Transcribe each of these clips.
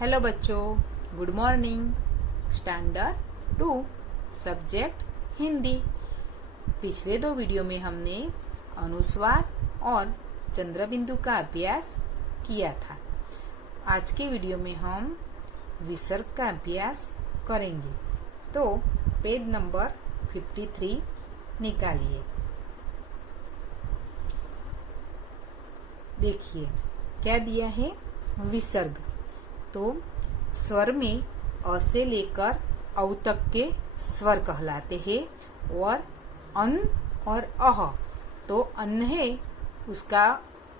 Hello बच्चों, good morning. Standard 2 subject Hindi. पिछले 2 video में हमने अनुस्वार और चंद्रबिंदु का अभ्यास किया था। आज के वीडियो में हम विसर्ग का अभ्यास करेंगे। तो पेज नंबर 53 निकालिए। देखिए क्या दिया है, विसर्ग। तो स्वर में अ से लेकर औ तक के स्वर कहलाते हैं और अन और अह तो अन्न है, उसका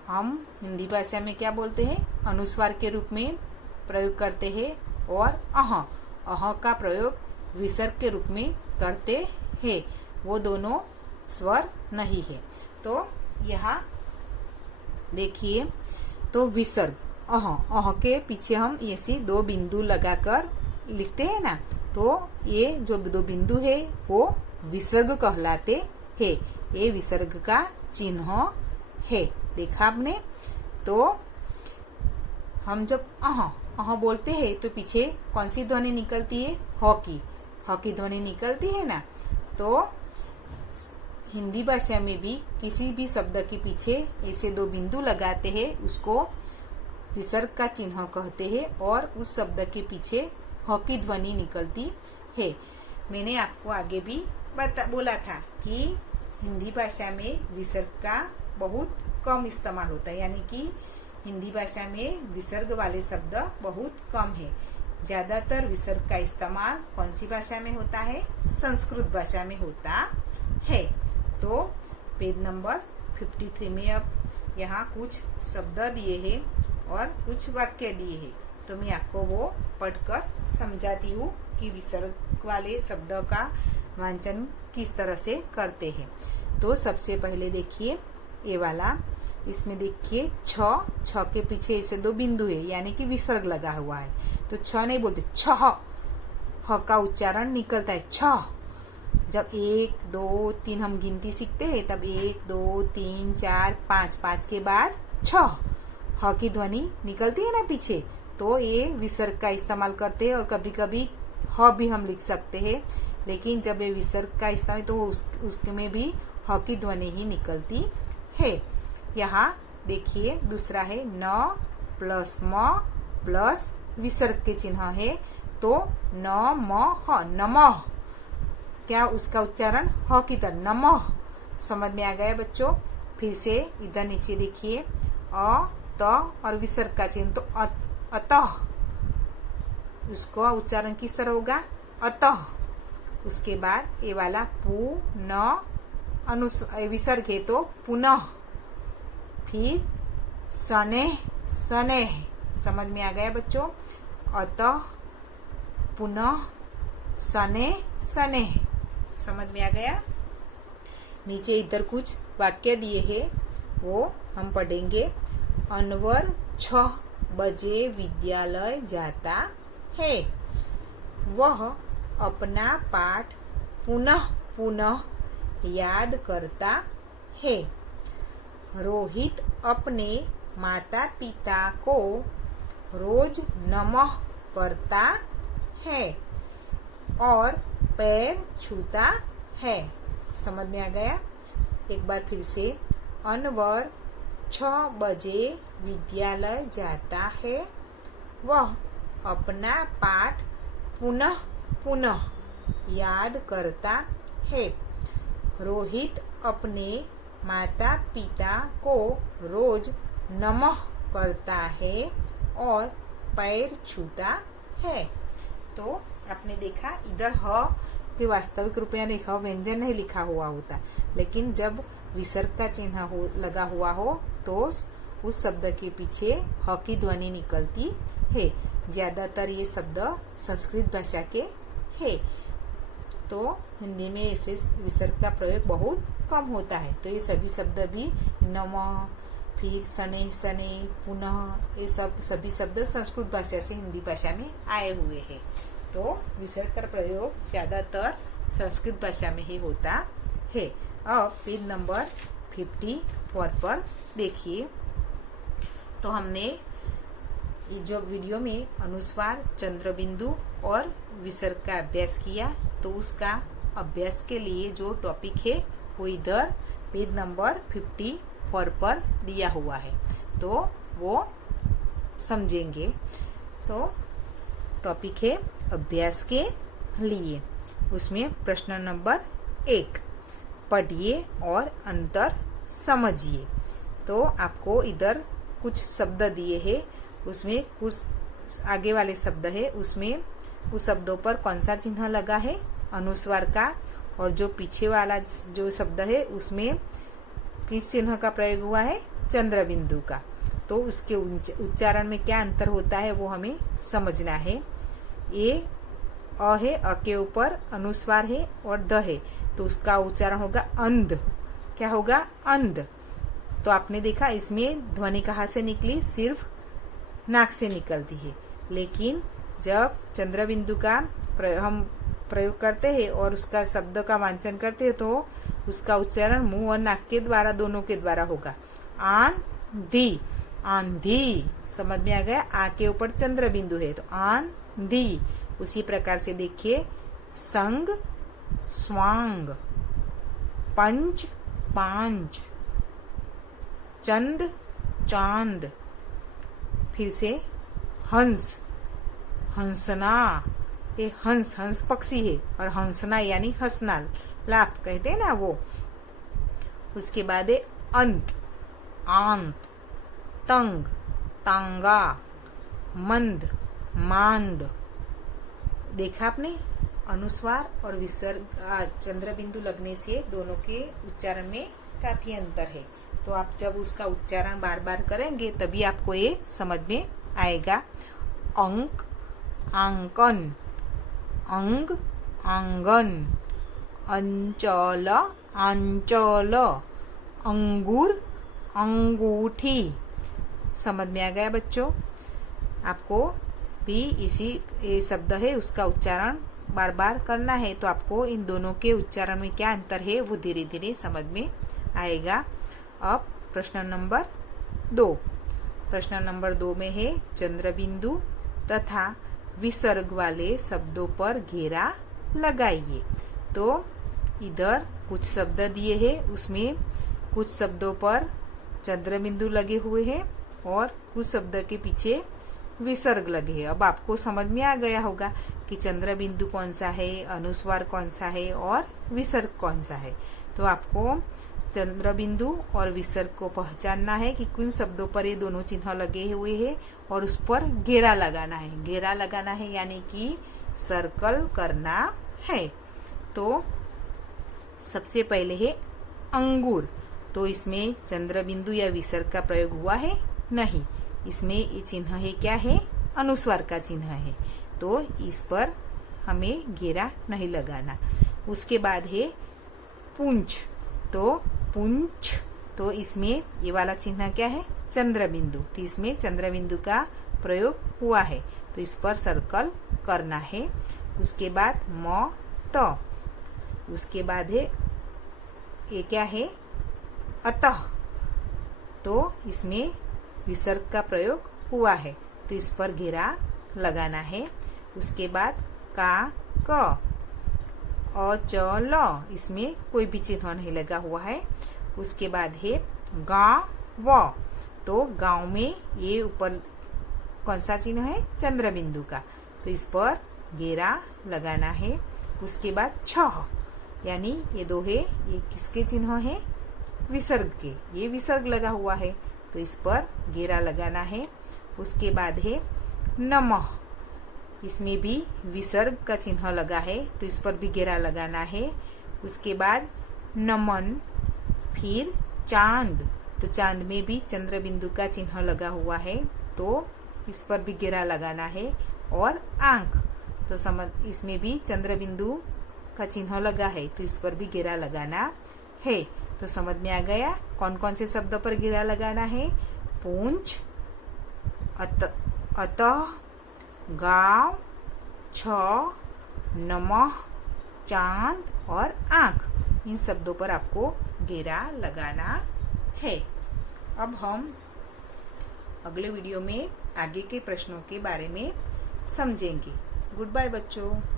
हम हिंदी भाषा में क्या बोलते हैं, अनुस्वार के रूप में प्रयोग करते हैं। और अह का प्रयोग विसर्ग के रूप में करते हैं। वो दोनों स्वर नहीं है। तो यहाँ देखिए, तो विसर्ग अह के पीछे हम ऐसे 2 बिंदु लगाकर लिखते हैं ना, तो ये जो 2 बिंदु है वो विसर्ग कहलाते हैं। ये विसर्ग का चिन्ह है। देखा आपने। तो हम जब अह बोलते हैं तो पीछे कौन सी ध्वनि निकलती है, ह की ध्वनि निकलती है ना। तो हिंदी भाषा में भी किसी भी शब्द के पीछे ऐसे 2 बिंदु लगाते हैं, उसको विसर्ग का चिन्ह कहते हैं और उस शब्द के पीछे ह की ध्वनि निकलती है। मैंने आपको आगे भी बोला था कि हिंदी भाषा में विसर्ग का बहुत कम इस्तेमाल होता है, यानी कि हिंदी भाषा में विसर्ग वाले शब्द बहुत कम है। ज्यादातर विसर्ग का इस्तेमाल कौन सी भाषा में होता है, संस्कृत भाषा में होता है। तो पेज नंबर 53 में अब यहाँ कुछ शब्द दिए हैं और कुछ वाक्य दिए हैं। तो मैं आपको वो पढ़कर समझाती हूँ कि विसर्ग वाले शब्द का वांचन किस तरह से करते हैं। तो सबसे पहले देखिए ये वाला, इसमें देखिए छ के पीछे ऐसे 2 बिंदु है, यानी कि विसर्ग लगा हुआ है। तो छ नहीं बोलते, छह, ह का उच्चारण निकलता है छ। जब 1 2 3 हम गिनती सीखते हैं, तब 1 2 3 4 5 के बाद छ, ह की ध्वनि निकलती है ना पीछे। तो ये विसर्ग का इस्तेमाल करते हैं और कभी कभी ह भी हम लिख सकते हैं, लेकिन जब ये विसर्ग का इस्तेमाल तो उसमें भी ह की ध्वनि ही निकलती है। यहाँ देखिए दूसरा है न प्लस म प्लस विसर्ग के चिन्ह है, तो न म ह, नमः। क्या उसका उच्चारण ह की तरह, नमः। समझ में आ गया बच्चों। फिर से इधर नीचे देखिए, अ त और विसर्ग का चिन्ह, तो अतः, उसका उच्चारण किस तरह होगा, अतः। उसके बाद ये वाला पु न विसर्ग है तो पुनः। फिर सनेह सनेह। समझ में आ गया बच्चों। अतः पुनः सनेह सनेह। समझ में आ गया। नीचे इधर कुछ वाक्य दिए हैं, वो हम पढ़ेंगे। अनवर 6 बजे विद्यालय जाता है। वह अपना पाठ पुनः पुनः याद करता है। रोहित अपने माता पिता को रोज नमः करता है और पैर छूता है। समझ में आ गया। एक बार फिर से, अनवर 6 बजे विद्यालय जाता है। वह अपना पाठ पुनः पुनः याद करता है। रोहित अपने माता पिता को रोज नमः करता है और पैर छूता है। तो आपने देखा, इधर ह के वास्तविक रूप में ह व्यंजन नहीं लिखा हुआ होता, लेकिन जब विसर्ग का चिन्ह लगा हुआ हो तो उस शब्द के पीछे ह की ध्वनि निकलती है। ज्यादातर ये शब्द संस्कृत भाषा के है, तो हिंदी में ऐसे विसर्ग का प्रयोग बहुत कम होता है। तो ये सभी शब्द भी नमः, फिर सने सने, पुनः, ये सभी शब्द संस्कृत भाषा से हिंदी भाषा में आए हुए हैं। तो विसर्ग का प्रयोग ज्यादातर संस्कृत भाषा में ही होता है। अब पेज नंबर 54 पर देखिए, तो हमने ये जो वीडियो में अनुस्वार, चंद्र बिंदु और विसर्ग का अभ्यास किया, तो उसका अभ्यास के लिए जो टॉपिक है वो इधर पेज नंबर 54 पर दिया हुआ है, तो वो समझेंगे। तो टॉपिक है अभ्यास के लिए। उसमें प्रश्न नंबर 1, पढ़िए और अंतर समझिए। तो आपको इधर कुछ शब्द दिए हैं, उसमें कुछ आगे वाले शब्द है, उसमें उस शब्दों पर कौन सा चिन्ह लगा है, अनुस्वार का, और जो पीछे वाला जो शब्द है उसमें किस चिन्ह का प्रयोग हुआ है, चंद्र बिंदु का। तो उसके उच्चारण में क्या अंतर होता है वो हमें समझना है। ए अ है, अ के ऊपर अनुस्वार है और द है, तो उसका उच्चारण होगा अंध। क्या होगा, अंध। तो आपने देखा इसमें ध्वनि कहाँ से निकली, सिर्फ नाक से निकलती है। लेकिन जब चंद्र बिंदु का हम प्रयोग करते हैं और उसका शब्द का वांचन करते हैं, तो उसका उच्चारण मुंह और नाक के द्वारा, दोनों के द्वारा होगा। आंधी, आंधी, समझ में आ गया। आ के ऊपर चंद्र बिंदु है तो आंधी। उसी प्रकार से देखिए, संग, स्वांग, पंच, पांच, चंद, चांद। फिर से हंस, हंसना। ये हंस, हंस पक्षी है, और हंसना यानी हंसना, लाभ कहते हैं ना वो। उसके बाद है अंत, आंत, तंग, तांगा, मंद, मांद। देखा आपने, अनुस्वार और विसर्ग चंद्र बिंदु लगने से दोनों के उच्चारण में काफी अंतर है। तो आप जब उसका उच्चारण बार बार करेंगे तभी आपको ये समझ में आएगा। अंक, आंकन, अंग, आंगन, अंचल, आंचल, अंगूर, अंगूठी। समझ में आ गया बच्चों? आपको भी इसी ये शब्द है उसका उच्चारण बार बार करना है, तो आपको इन दोनों के उच्चारण में क्या अंतर है वो धीरे धीरे समझ में आएगा। अब प्रश्न नंबर 2। प्रश्न नंबर 2 में है चंद्र बिंदु तथा विसर्ग वाले शब्दों पर घेरा लगाइए। तो इधर कुछ शब्द दिए हैं, उसमें कुछ शब्दों पर चंद्र बिंदु लगे हुए हैं और कुछ शब्द के पीछे विसर्ग लगे हैं। अब आपको समझ में आ गया होगा कि चंद्र बिंदु कौन सा है, अनुस्वार कौन सा है और विसर्ग कौन सा है। तो आपको चंद्र बिंदु और विसर्ग को पहचानना है कि किन शब्दों पर ये दोनों चिन्ह लगे हुए हैं और उस पर घेरा लगाना है। घेरा लगाना है यानी कि सर्कल करना है। तो सबसे पहले है अंगूर। तो इसमें चंद्र बिंदु या विसर्ग का प्रयोग हुआ है नहीं, इसमें ये चिन्ह है, क्या है, अनुस्वार का चिन्ह है, तो इस पर हमें घेरा नहीं लगाना। उसके बाद है पुंछ। तो पुंछ, तो इसमें ये वाला चिन्ह क्या है, चंद्र बिंदु, तो इसमें चंद्र बिंदु का प्रयोग हुआ है, तो इस पर सर्कल करना है। उसके बाद म त। उसके बाद है ये क्या है, अतः। तो इसमें विसर्ग का प्रयोग हुआ है, तो इस पर घेरा लगाना है। उसके बाद का, क, अ, च, ल, इसमें कोई भी चिन्ह नहीं लगा हुआ है। उसके बाद है गा, व। तो गांव में ये ऊपर कौन सा चिन्ह है, चंद्र बिंदु का, तो इस पर घेरा लगाना है। उसके बाद छ, यानी ये दो है, ये किसके चिन्ह है, विसर्ग के, ये विसर्ग लगा हुआ है, तो इस पर घेरा लगाना है। उसके बाद है नमः। इसमें भी विसर्ग का चिन्ह लगा है, तो इस पर भी घेरा लगाना है। उसके बाद नमन। फिर चांद। तो चांद में भी चंद्र बिंदु का चिन्ह लगा हुआ है, तो इस पर भी घेरा लगाना है। और आंख। तो समझ, इसमें भी चंद्र बिंदु का चिन्ह लगा है, तो इस पर भी घेरा लगाना है। तो समझ में आ गया कौन कौन से शब्द पर घेरा लगाना है, पूंछ, अतः, गांव, छ, नमः, चांद और आंख, इन शब्दों पर आपको घेरा लगाना है। अब हम अगले वीडियो में आगे के प्रश्नों के बारे में समझेंगे। गुड बाय बच्चों।